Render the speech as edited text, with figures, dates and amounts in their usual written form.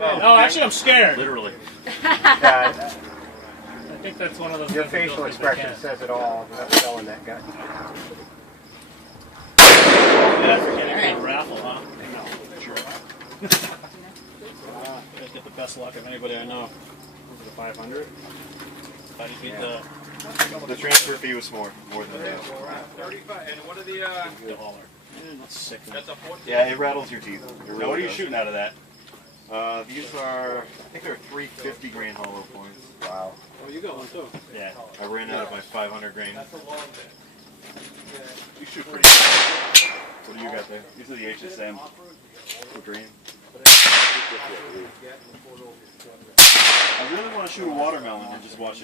Oh, actually, I'm scared. Literally. I think that's one of those. Your facial expression says it all. You're not selling that guy. Yeah, forget it. Raffle, huh? No, sure. Guys get the best luck of anybody I know. The 500. How do you beat the The transfer fee was more than that. 35. And what are the? hauler? That's sick. That's a 14. Yeah, it rattles your teeth. Now, what are you shooting out of that? These are, I think they're 350 grain hollow points. Wow. Oh, you got one too. Yeah, I ran out of my 500 grain. You shoot pretty good. What do you got there? These are the HSM. What grain? I really want to shoot a watermelon and just watch it.